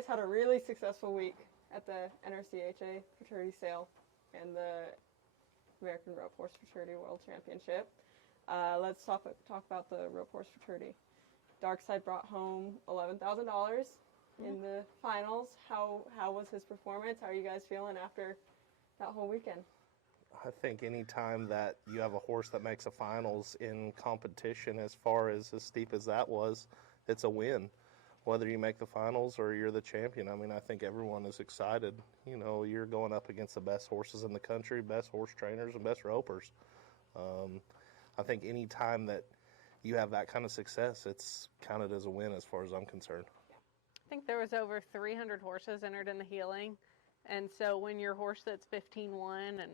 guys had a really successful week at the NRCHA Futurity sale and the American Rope Horse Futurity World Championship. Let's talk about the Rope Horse Futurity. Darkk Side brought home $11,000 in the finals. How was his performance? How are you guys feeling after that whole weekend? I think any time that you have a horse that makes a finals in competition as far as steep as that was, it's a win. Whether you make the finals or you're the champion, I mean, I think everyone is excited. You know, you're going up against the best horses in the country, best horse trainers, and best ropers. I think any time that you have that kind of success, it's counted as a win as far as I'm concerned. I think there was over 300 horses entered in the healing, and so when your horse that's 15-1 and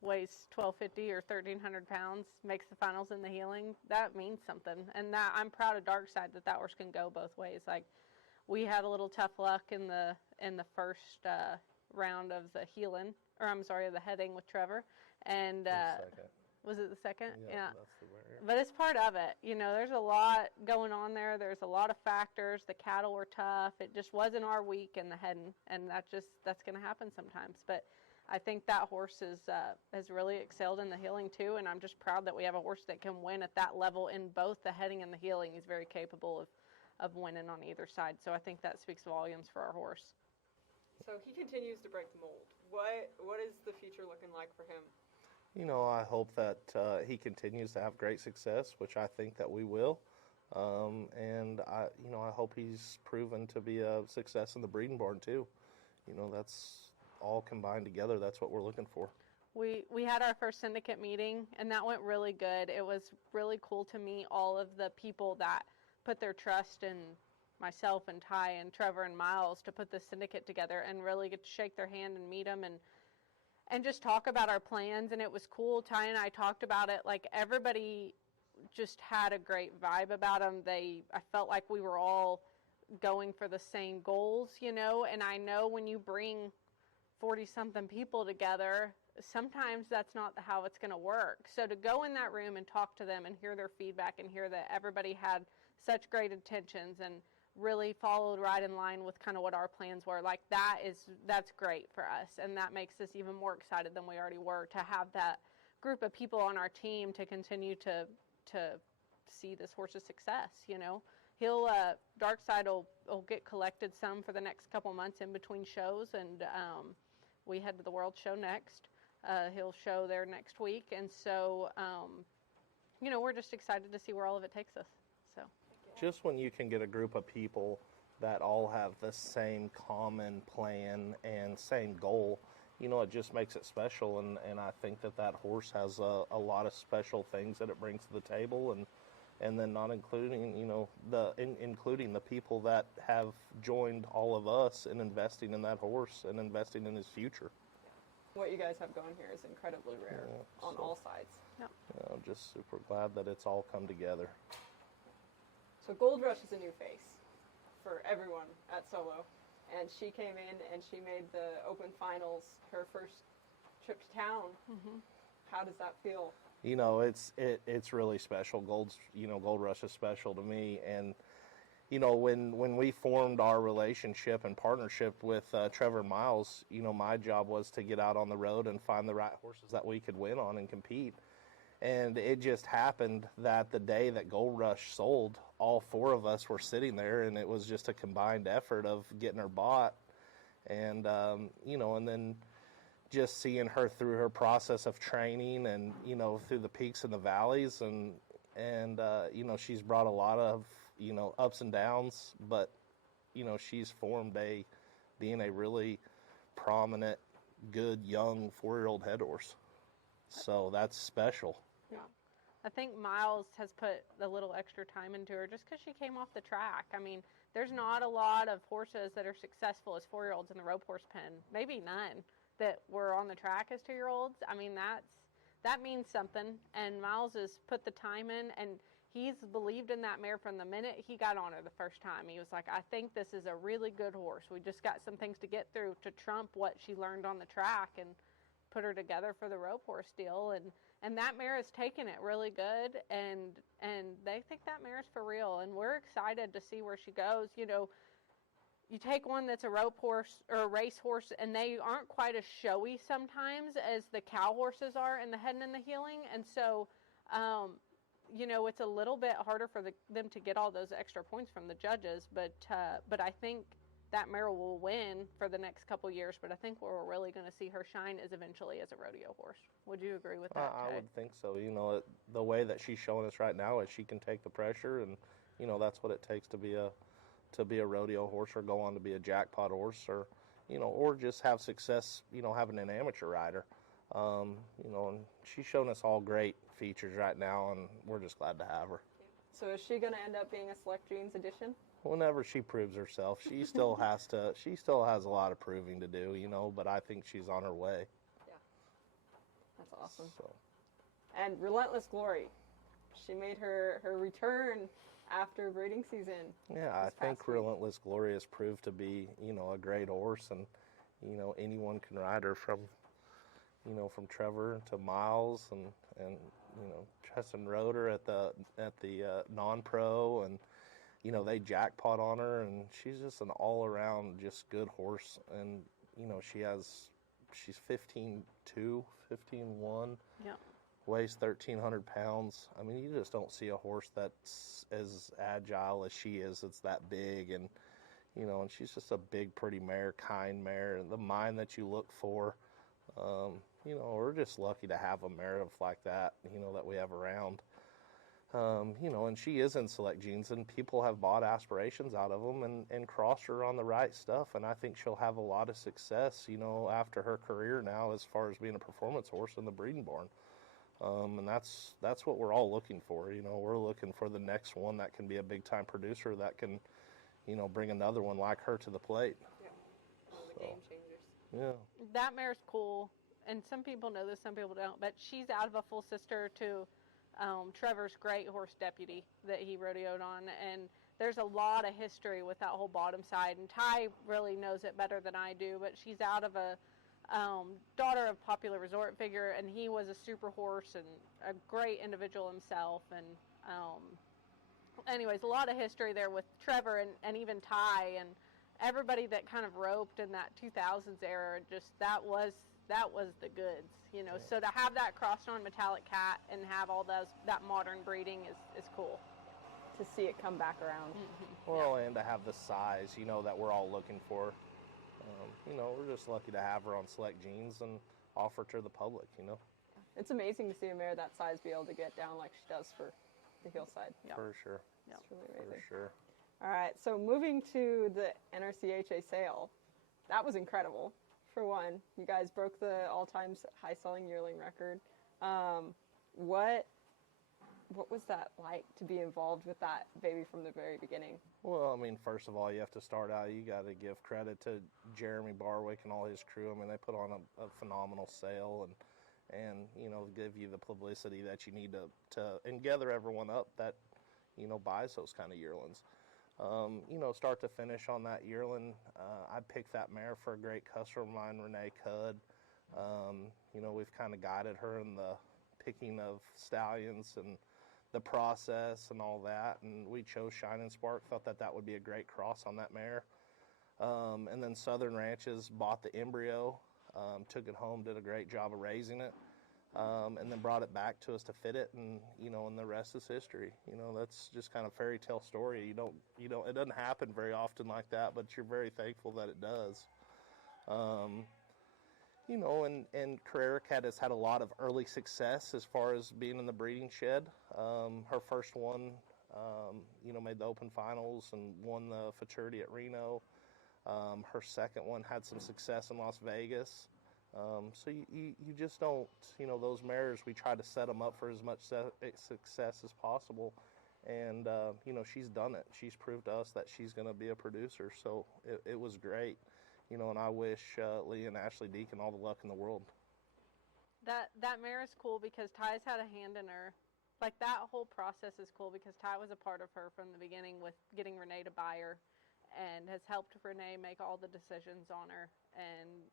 weighs 1,250 or 1,300 pounds makes the finals in the healing, that means something. And that I'm proud of Darkk Side that horse can go both ways. Like, we had a little tough luck in the first round of the healing, or I'm sorry, of the heading with Trevor, and was it the second? Yeah. That's the winner. But it's part of it. You know, there's a lot going on there. There's a lot of factors. The cattle were tough. It just wasn't our week in the heading, and that's going to happen sometimes. But I think that horse has really excelled in the healing too, and I'm just proud that we have a horse that can win at that level in both the heading and the healing. He's very capable of winning on either side, so I think that speaks volumes for our horse. So he continues to break the mold. What is the future looking like for him? You know, I hope that he continues to have great success, which I think that we will. And I hope he's proven to be a success in the breeding barn too. You know, that's all combined together. That's what we're looking for. We had our first syndicate meeting, and that went really good. It was really cool to meet all of the people that put their trust in myself and Ty and Trevor and Miles to put this syndicate together, and really get to shake their hand and meet them and just talk about our plans. And it was cool. Ty and I talked about it. Like, everybody just had a great vibe about them. I felt like we were all going for the same goals, you know, and I know when you bring 40-something people together, sometimes that's not how it's going to work. So to go in that room and talk to them and hear their feedback and hear that everybody had such great intentions and really followed right in line with kind of what our plans were, like, that's great for us, and that makes us even more excited than we already were to have that group of people on our team to continue to see this horse's success. You know, Darkk Side will get collected some for the next couple months in between shows, and we head to the World Show next. He'll show there next week, and so you know, we're just excited to see where all of it takes us. So just when you can get a group of people that all have the same common plan and same goal, you know, it just makes it special. And I think that horse has a lot of special things that it brings to the table, and then not including, you know, including the people that have joined all of us in investing in that horse and investing in his future. What you guys have going here is incredibly rare on all sides. Yep. I'm just super glad that it's all come together. So Gold Rush is a new face for everyone at Solo, and she came in and she made the Open Finals her first trip to town. Mm-hmm. How does that feel? You know, it's really special. Gold Rush is special to me, and you know, when we formed our relationship and partnership with Trevor and Miles, you know, my job was to get out on the road and find the right horses that we could win on and compete. And it just happened that the day that Gold Rush sold, all four of us were sitting there, and it was just a combined effort of getting her bought. And, you know, and then just seeing her through her process of training and, you know, through the peaks and the valleys. And you know, she's brought a lot of, you know, ups and downs, but, you know, she's formed being a really prominent, good, young 4-year-old head horse. So that's special. Yeah. I think Miles has put a little extra time into her just because she came off the track. I mean, there's not a lot of horses that are successful as 4-year-olds in the rope horse pen, maybe none, that were on the track as 2-year-olds. I mean, that means something, and Miles has put the time in, and he's believed in that mare from the minute he got on her the first time. He was like, I think this is a really good horse. We just got some things to get through to trump what she learned on the track, and put her together for the rope horse deal, and that mare has taken it really good, and they think that mare is for real, and we're excited to see where she goes. You know, you take one that's a rope horse or a race horse, and they aren't quite as showy sometimes as the cow horses are in the head and the heeling. And so, it's a little bit harder for them to get all those extra points from the judges. But I think that mare will win for the next couple years. But I think where we're really going to see her shine is eventually as a rodeo horse. Would you agree with that, I Jay? would think so. The way that she's showing us right now is she can take the pressure, and that's what it takes to be a rodeo horse, or go on to be a jackpot horse, or just have success, having an amateur rider. And she's shown us all great features right now, and we're just glad to have her. So is she going to end up being a Select Genes edition? Whenever she proves herself, she still has a lot of proving to do, but I think she's on her way. Yeah. That's awesome. So. And Relentless Glory. She made her return after breeding season. Yeah, I think Relentless Glory has proved to be, a great horse, and, anyone can ride her from Trevor to Miles and Treston Roeder at the non-pro, and, they jackpot on her, and she's just an all-around just good horse, and, she's 15.2, 15.1. Yeah. Weighs 1,300 pounds. I mean, you just don't see a horse that's as agile as she is. It's that big, and and she's just a big, pretty mare, kind mare, and the mind that you look for. We're just lucky to have a mare like that, that we have around. And she is in Select Genes, and people have bought aspirations out of them and crossed her on the right stuff, and I think she'll have a lot of success, after her career now, as far as being a performance horse in the breeding barn. And that's what we're all looking for. We're looking for the next one that can be a big-time producer that can, bring another one like her to the plate. Yeah. One of the game changers. Yeah. That mare's cool, and some people know this, some people don't, but she's out of a full sister to Trevor's great horse Deputy that he rodeoed on, and there's a lot of history with that whole bottom side, and Ty really knows it better than I do, but she's out of a daughter of popular resort figure, and he was a super horse and a great individual himself, and anyways, a lot of history there with Trevor and even Ty and everybody that kind of roped in that 2000s era. Just that was the goods, So to have that crossed on Metallic Cat and have all that modern breeding is cool. To see it come back around. Mm-hmm. Well, and to have the size, that we're all looking for. We're just lucky to have her on Select Genes and offer it to the public, It's amazing to see a mare that size be able to get down like she does for the hillside. Yep. For sure. It's really amazing. For sure. All right, so moving to the NRCHA sale, that was incredible. For one, you guys broke the all-time high selling yearling record. What was that like to be involved with that baby from the very beginning? Well, I mean, first of all, you have to start out, you got to give credit to Jeremy Barwick and all his crew. I mean, they put on a phenomenal sale and give you the publicity that you need to and gather everyone up that, buys those kind of yearlings. Start to finish on that yearling, I picked that mare for a great customer of mine, Renee Cudd. We've kind of guided her in the picking of stallions and the process and all that, and we chose Shine and Spark, thought that would be a great cross on that mare. And then Southern Ranches bought the embryo, took it home, did a great job of raising it, and then brought it back to us to fit it, and and the rest is history. That's just kind of fairy tale story. It doesn't happen very often like that, but you're very thankful that it does. And Carrera Cat has had a lot of early success as far as being in the breeding shed. Her first one, made the open finals and won the Futurity at Reno. Her second one had some success in Las Vegas. So you just don't, those mares, we try to set them up for as much success as possible. And, she's done it. She's proved to us that she's going to be a producer. So it was great. And I wish Lee and Ashley Deacon all the luck in the world. That mare is cool because Ty's had a hand in her. Like, that whole process is cool because Ty was a part of her from the beginning with getting Renee to buy her and has helped Renee make all the decisions on her. And,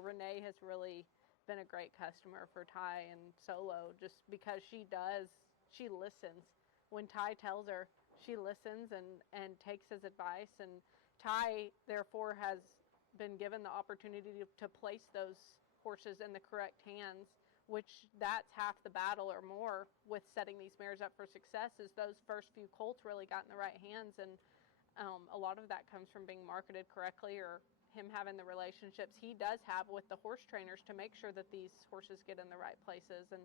Renee has really been a great customer for Ty and Solo just because she listens. When Ty tells her, she listens and takes his advice and Ty, therefore, has been given the opportunity to place those horses in the correct hands, which that's half the battle or more with setting these mares up for success, is those first few colts really got in the right hands. And a lot of that comes from being marketed correctly, or him having the relationships he does have with the horse trainers to make sure that these horses get in the right places. And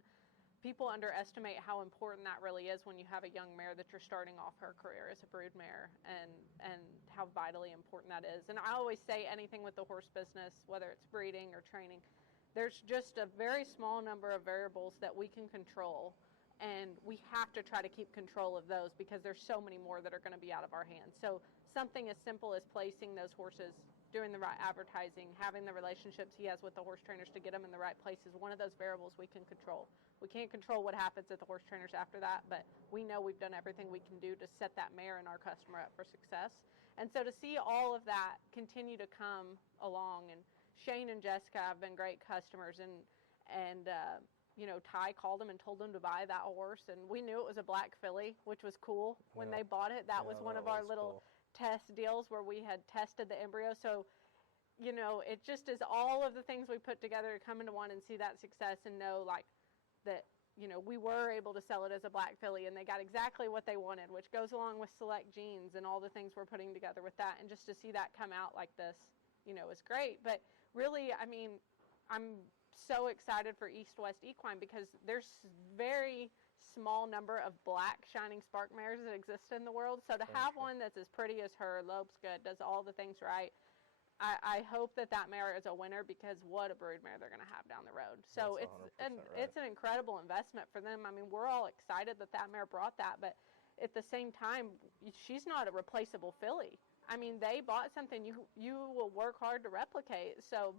people underestimate how important that really is when you have a young mare that you're starting off her career as a brood mare, and how vitally important that is. And I always say anything with the horse business, whether it's breeding or training, there's just a very small number of variables that we can control, and we have to try to keep control of those because there's so many more that are going to be out of our hands. So something as simple as placing those horses, doing the right advertising, having the relationships he has with the horse trainers to get them in the right place is one of those variables we can control. We can't control what happens at the horse trainers after that, but we know we've done everything we can do to set that mare and our customer up for success. And so to see all of that continue to come along, and Shane and Jessica have been great customers, and Ty called them and told them to buy that horse, and we knew it was a black filly, which was cool when they bought it. That was one of our little test deals where we had tested the embryo. So, it just is all of the things we put together to come into one and see that success and know that, we were able to sell it as a black filly, and they got exactly what they wanted, which goes along with Select Genes and all the things we're putting together with that. And just to see that come out like this, is great. But really, I'm so excited for East-West Equine because there's very small number of black shining spark mares that exist in the world. So to have one that's as pretty as her, lopes good, does all the things right, I hope that mare is a winner, because what a brood mare they're going to have down the road. So it's an incredible investment for them. We're all excited that mare brought that, but at the same time, she's not a replaceable filly. They bought something you will work hard to replicate. So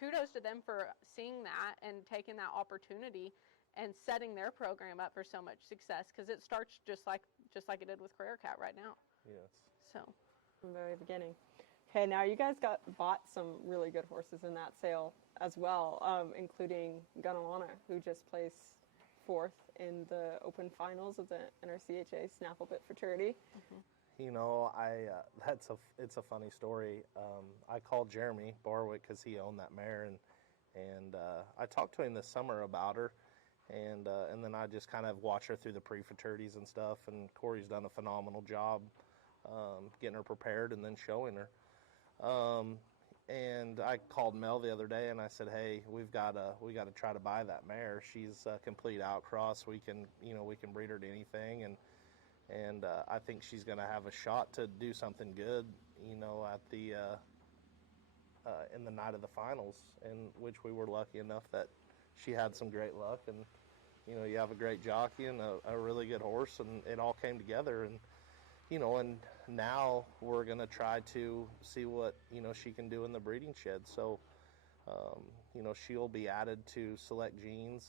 kudos to them for seeing that and taking that opportunity and setting their program up for so much success, because it starts just like it did with Career Cat right now. Yes. So from the very beginning. Okay, now you guys bought some really good horses in that sale as well, including Gunna Wanna, who just placed 4th in the open finals of the NRCHA Snaffle Bit Futurity. Mm-hmm. It's a funny story. I called Jeremy Barwick because he owned that mare, and I talked to him this summer about her, and then I just kind of watched her through the pre-futurities and stuff, and Corey's done a phenomenal job getting her prepared and then showing her. And I called Mel the other day and I said, hey, we got to try to buy that mare. She's a complete outcross. We can breed her to anything, and I think she's going to have a shot to do something good, at the in the night of the finals, in which we were lucky enough that she had some great luck, and you have a great jockey and a really good horse, and it all came together. And and now we're going to try to see what, she can do in the breeding shed. So, she'll be added to Select Genes.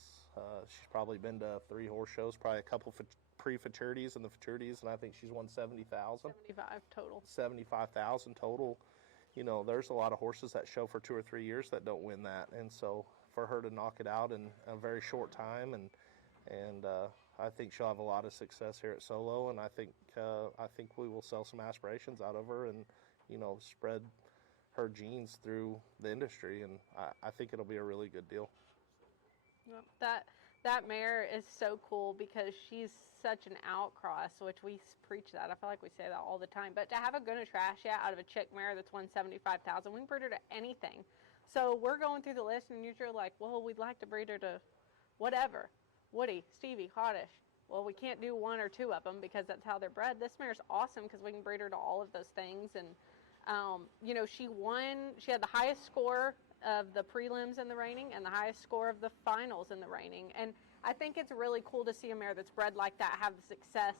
She's probably been to 3 horse shows, probably a couple pre-futurities and the futurities, and I think she's won 70,000. 75 total. 75,000 total. There's a lot of horses that show for 2 or 3 years that don't win that. And so for her to knock it out in a very short time, and I think she'll have a lot of success here at Solo, and I think we will sell some aspirations out of her, and spread her genes through the industry, and I think it'll be a really good deal. That mare is so cool because she's such an outcross, which we preach that. I feel like we say that all the time. But to have a Gunna out of a chick mare that's won 75,000, we can breed her to anything. So we're going through the list, and you're like, well, we'd like to breed her to whatever. Woody, Stevie, Hoddish. Well, we can't do 1 or 2 of them because that's how they're bred. This mare's awesome because we can breed her to all of those things. And, she won. She had the highest score of the prelims in the reining and the highest score of the finals in the reining. And I think it's really cool to see a mare that's bred like that have the success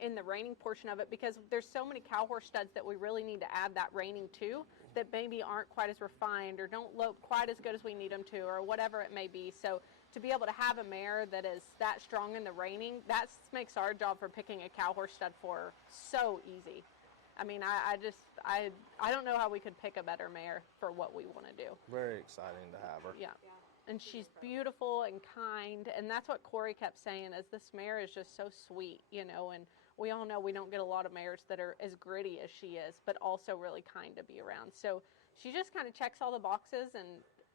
in the reining portion of it, because there's so many cow horse studs that we really need to add that reining to that maybe aren't quite as refined or don't lope quite as good as we need them to, or whatever it may be. So to be able to have a mare that is that strong in the reining, that makes our job for picking a cow horse stud for her so easy. I don't know how we could pick a better mare for what we want to do. Very exciting to have her. Yeah. And she's beautiful and kind, and that's what Corey kept saying, is this mare is just so sweet, and we all know we don't get a lot of mares that are as gritty as she is, but also really kind to be around. So she just kind of checks all the boxes, and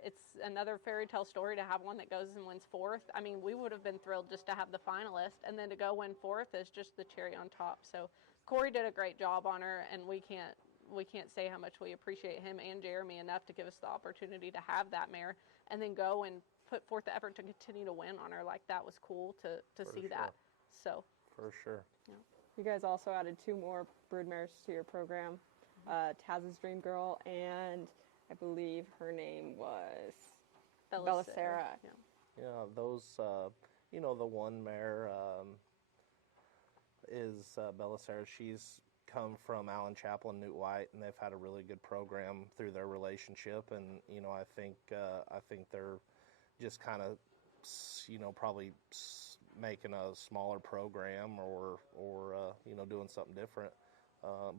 it's another fairy tale story to have one that goes and wins fourth. I mean, we would have been thrilled just to have the finalist, and then to go win fourth is just the cherry on top. So Corey did a great job on her, and we can't say how much we appreciate him and Jeremy enough to give us the opportunity to have that mare, and then go and put forth the effort to continue to win on her. Like, that was cool to see that. So For sure. yeah. You guys also added 2 more broodmares to your program, Taz's Dream Girl, and I believe her name was Bella Sarah. Yeah. Yeah, those, the one mare is Bella Sarah. She's come from Allen Chapel and Newt White, and they've had a really good program through their relationship. And I think they're just kind of, probably making a smaller program or doing something different.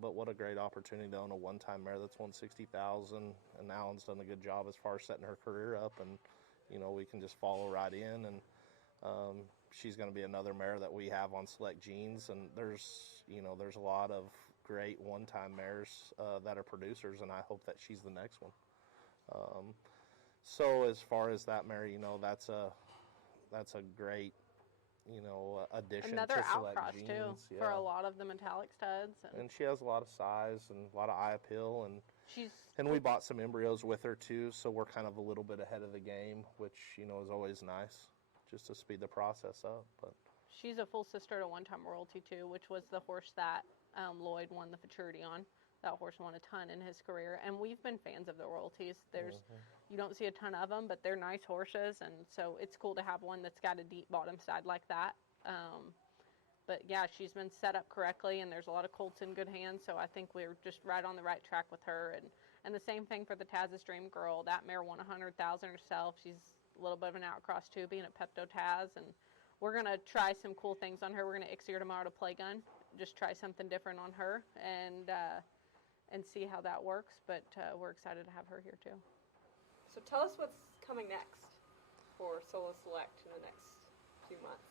But what a great opportunity to own a one-time mare that's won 60,000, and Alan's done a good job as far as setting her career up, and we can just follow right in, and she's going to be another mare that we have on Select Genes, and there's a lot of great one-time mares that are producers, and I hope that she's the next one. So as far as that mare, that's a great addition Another to Select outcross Genes. too for a lot of the metallic studs, and she has a lot of size and a lot of eye appeal, and we bought some embryos with her too, so we're kind of a little bit ahead of the game, which is always nice, just to speed the process up. But she's a full sister to One Time Royalty too, which was the horse that Lloyd won the Futurity on. That horse won a ton in his career, and we've been fans of the Royalties. You don't see a ton of them, but they're nice horses, and so it's cool to have one that's got a deep bottom side like that. But yeah, she's been set up correctly, and there's a lot of colts in good hands, so I think we're just right on the right track with her. And the same thing for the Taz's Dream Girl. That mare won 100,000 herself. She's a little bit of an outcross too, being a Pepto Taz, and we're gonna try some cool things on her. We're gonna ixie her tomorrow to play gun, just try something different on her, and see how that works. But we're excited to have her here too. So tell us what's coming next for Solo Select in the next few months.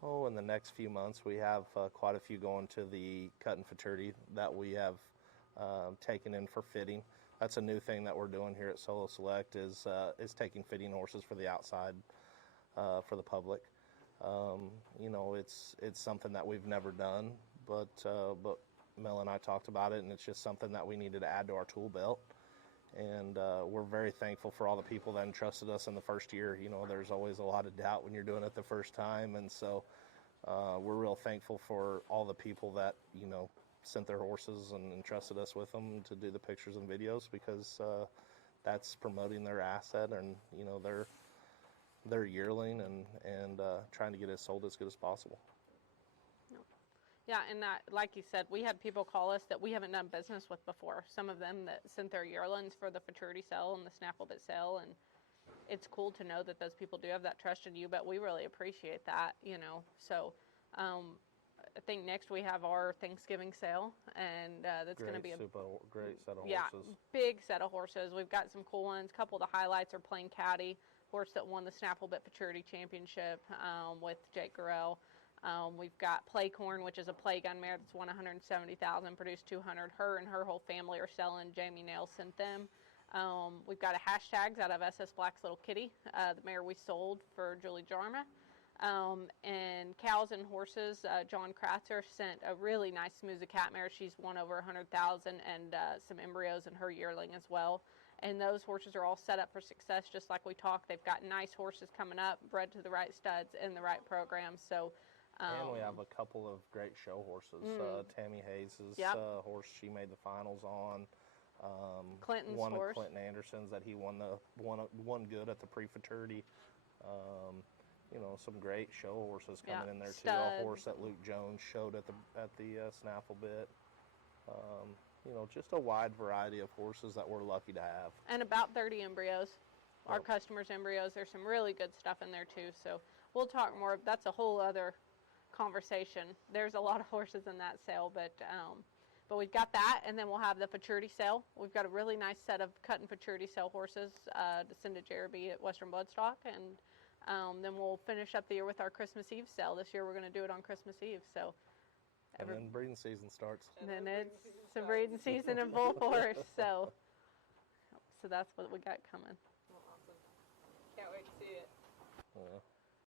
Oh, in the next few months, we have quite a few going to the cut and futurity that we have taken in for fitting. That's a new thing that we're doing here at Solo Select is taking fitting horses for the outside for the public. It's something that we've never done, but Mel and I talked about it, and it's just something that we needed to add to our tool belt. And we're very thankful for all the people that entrusted us in the first year. There's always a lot of doubt when you're doing it the first time. And so we're real thankful for all the people that, sent their horses and entrusted us with them to do the pictures and videos, because that's promoting their asset and, their yearling and trying to get it sold as good as possible. Yeah, and that, like you said, we had people call us that we haven't done business with before. Some of them that sent their yearlings for the Futurity sale and the Snaffle bit sale, and it's cool to know that those people do have that trust in you, but we really appreciate that, So I think next we have our Thanksgiving sale, and that's going to be a great set of horses. Yeah, big set of horses. We've got some cool ones. A couple of the highlights are Plain Caddy, horse that won the Snaffle bit Futurity Championship with Jake Garrell. We've got Playcorn, which is a play gun mare that's won 170,000, produced 200. Her and her whole family are selling. Jamie Nail sent them. We've got a hashtags out of SS Black's Little Kitty, the mare we sold for Julie Jarma. And cows and horses, John Kratzer sent a really nice smooth cat mare. She's won over 100,000, and some embryos in her yearling as well. And those horses are all set up for success, just like we talked. They've got nice horses coming up, bred to the right studs in the right program. So. And we have a couple of great show horses. Tammy Hayes' horse she made the finals on. Clinton's one horse. Of Clinton Anderson's that he won good at the pre-futurity. Some great show horses coming in there too. A horse that Luke Jones showed at the Snaffle bit. Just a wide variety of horses that we're lucky to have. And about 30 embryos. Yep. Our customers' embryos. There's some really good stuff in there too. So we'll talk more. That's a whole other conversation. There's a lot of horses in that sale, but we've got that, and then we'll have the Futurity sale. We've got a really nice set of cut and Futurity sale horses to send to Jeremy at Western Bloodstock, and then we'll finish up the year with our Christmas Eve sale. This year we're going to do it on Christmas Eve, so And then breeding season starts. And then it's a breeding season in full force. So that's what we got coming. Well, awesome. Can't wait to see it. Yeah.